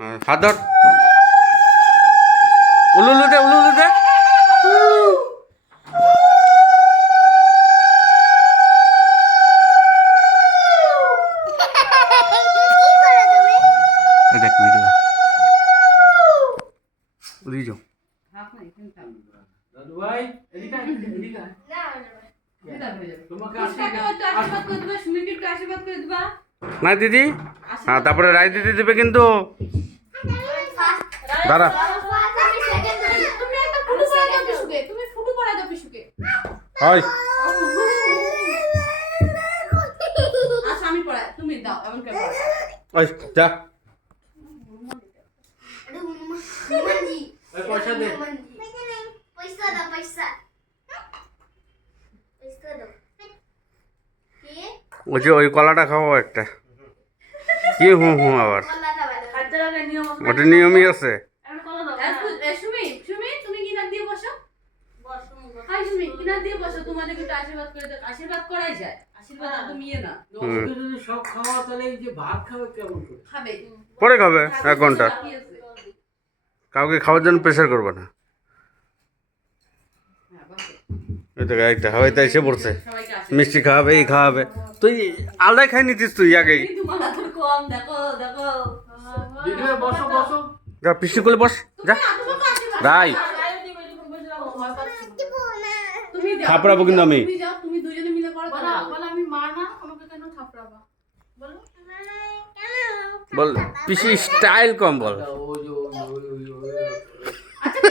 হ্যাঁ, হাত ধর। উলুলু দে, উলুলু দে। দেখ ভিডিও ওদিকে যাও। দাদু ভাই এদিকে এদিকে তোমাকে আশীর্বাদ করে দিবা। না দিদি, হ্যাঁ তারপরে রায় দিদি দেবে কিন্তু। দাঁড়া। তুমি একটা ফুটু পড়াই দাও পিসুকে, তুমি ফুটু পড়াই দাও পিসুকে। হয় আচ্ছা আমি পড়াই, তুমি দাও এমন করে পড়াই। ওই যা। পয়সা দে। पैसा दो पैसा पैसा दो ये ওই যে ওই কলাটা খাওয়া একটা। কি হুঁ হুঁ আবার वाला था वाला খাদ্যের নিয়ম আছে। ওটা নিয়মই আছে। এমন কলা দাও। সুমি, সুমি তুমি কিনা দিয়ে বসো। হাই সুমি, কিনা দিয়ে বসো, তোমাদের একটু আশীর্বাদ করে দাও। আশীর্বাদ করাই যায়। আশীর্বাদ আর তুমি না। ওকে যদি সব খাওয়া তাহলে এই যে ভাত খাবে কেমন করে? খাবে। পরে খাবে 1 ঘন্টা। বাকি আছে। কাউকে খাওয়ার জন্য প্রেশার করবে না। হ্যাঁ, বাকি। ওই তো একটা হয়তো এসে পড়ছে, সবাইকে আশীর্বাদ। মিষ্টি খাওয়াবে, এই খাওয়াবে। তুই আলাদাই খাই নিতিস তুই আগেই। কিন্তু মালা তোর কম, দেখো দেখো। দিদি ভাই বসো বসো। যা পিসি কোলে বস যা। তোমাকে আশীর্বাদ। রাই তুমি যাও। থাপড়াবো কিন্তু আমি। তুমি যাও, তুমি দুজনে মিলে করো। বলো বলো আমি মা না, আমাকে কেন থাপড়াবা? বলো বল পিসি স্টাইল কম বল। ওই যে ওই আচ্ছা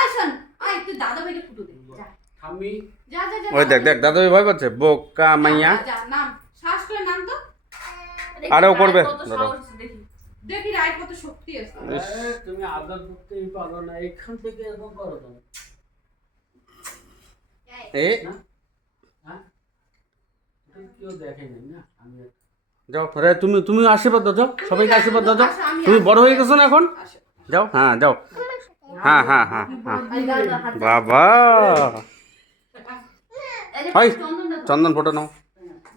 আইসন, আই তুই দাদা ভাইকে ফুটো দে। যা। ঠাম্মি যা যা যা। ওই দেখ দেখ দাদা ভয় পাচ্ছে বোকা মাইয়া। যা নাম, শ্বাস করে নাম তো। আরেও করবে কত দাঁড়াও। সাহস দেখি। দেখি রায় কত শক্তি আছে। তুমি আদর করতেই পারো না, এখান থেকে এরকম করো তুমি। এ না হ্যাঁ এটা কেউ দেখে নাই না, আমি যাও রে, তুমি তুমি আশীর্বাদ দাও, যাও সবাইকে আশীর্বাদ দাও, যাও। তুমি বড় হয়ে গেছো না এখন, যাও। হ্যাঁ যাও। হ্যাঁ হ্যাঁ হ্যাঁ হ্যাঁ বাবা। হাই চন্দন ফটো নাও।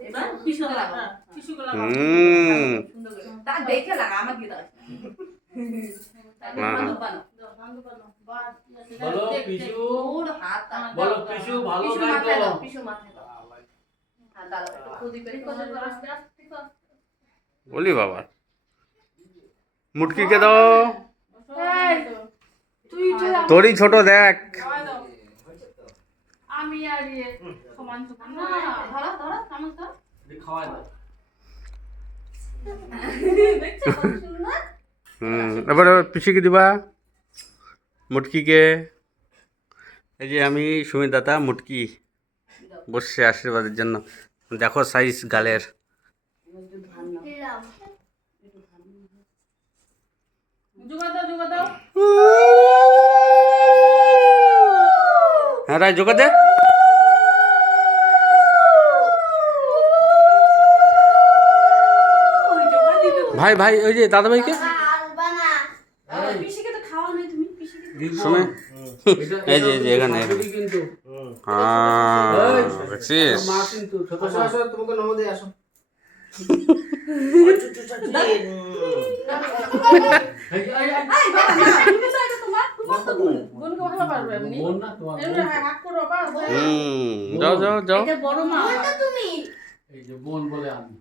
এবার পিছু লাগা। শিশুগুলা সুন্দর করে। তা দেখে লাগা, আমার দিয়ে দাও। না, না। বানো বানো। বলো পিছু ওর হাত বলো পিছু ভালো পিছু গাইতো। মাথায় দাও, পিছু মাথায় দাও। হ্যাঁ দাও, একটু খুদি করে আস্তে আস্তে কর। বলি বাবা মুটকিকে দাও। এই, তুই চলে আয়। তোরই ছোট দেখ। খাওয়াই দাও। আমি আর ইয়ে সমান সমান না। ধরো ধরো চামচ দাও। খাওয়াই দাও। দেখছো কত সুন্দর? এবার পিসিকে দিবা মুটকিকে। এই যে আমি সুমিত দাদা মুটকি বসছে আশীর্বাদের জন্য। দেখো সাইজ গালের। জুগা দাও জুগা দাও। হ্যাঁ রায় জোগাতে। ওই জোগাড় দিল। ভাই ভাই ওই যে দাদা ভাইকে albana পিসিকে তো খাওয়া নেই তুমি, পিসিকে তো- দিব। সুমি এই যে এই যে এখানে খাবি কিন্তু দেখছিস মা কিন্তু ছোট আসো আসো তোমাকে নমদে আসো এই এই বাবা না, তুমি তো এটা তোমার তো বোন। বোনকে ভালো পারবে এমনি। বোন না তোমার এমনি বোন। হাত করো বাবা। যাও যাও যাও। এটা বড় মা। बोलता তুমি এই যে বোন বলে আমি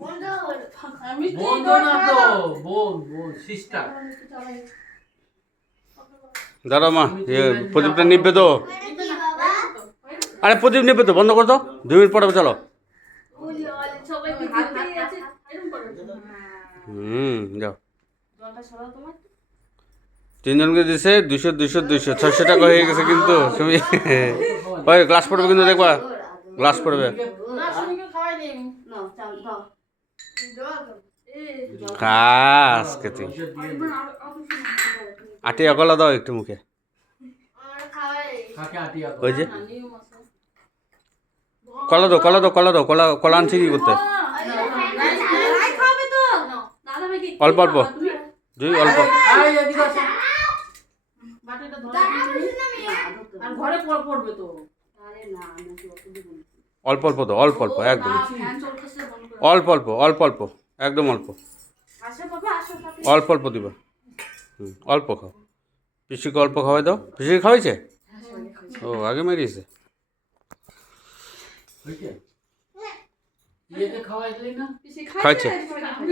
বন্ধু আমি বোন না তো বোন বোন সিস্টার। দাঁড়া মা প্রদীপটা নিবে তো। কি বাবা আরে প্রদীপ নিবে তো, বন্ধ কর তো, 2 মিনিট পরে চলো। সবাই হাত হাত হাত আছে এরকম করো। যাও। জলটা সরাও তোমার। 3 জনকে দিছে 200 200 200 600 টাকা হয়ে গেছে কিন্তু তুমি। ওই গ্লাস পড়বে কিন্তু দেখবা, গ্লাস পড়বে। না শুনিকে খাওয়াই নেই। নাও চাল দাও। খাস কে তুই পয়সা দিয়ে দে। আটি অকলা দাও একটু মুখে। আমার খাওয়াই কাকে আটিয়া ওই যে না নিয়ম আছে। কলা দাও কলা দাও কলা দাও কলা কলা আনছি কি করতে। রাই খাবে তো। দাদা ভাই কি? অল্প অল্প দুই অল্প। এই এদিকে আসো। বাটিটা ধরে দিবি। আর ঘরে পড়বে তো। আরে না, আমি কি অত দিব না। অল্প অল্প দাও, অল্প অল্প একদম ফ্যান চলতেছে বন্ধ করে। অল্প অল্প অল্প অল্প একদম অল্প। আসো বাবা আসো। অল্প অল্প দিবা। অল্প খাও, পিসিকে অল্প খাওয়াই দাও। পিসিকে খাওয়াইছে? ও আগে মেরিয়েছে। হয়েছে? ইয়েকে খাওয়াইলি না? পিসি খাইছে। খাইছে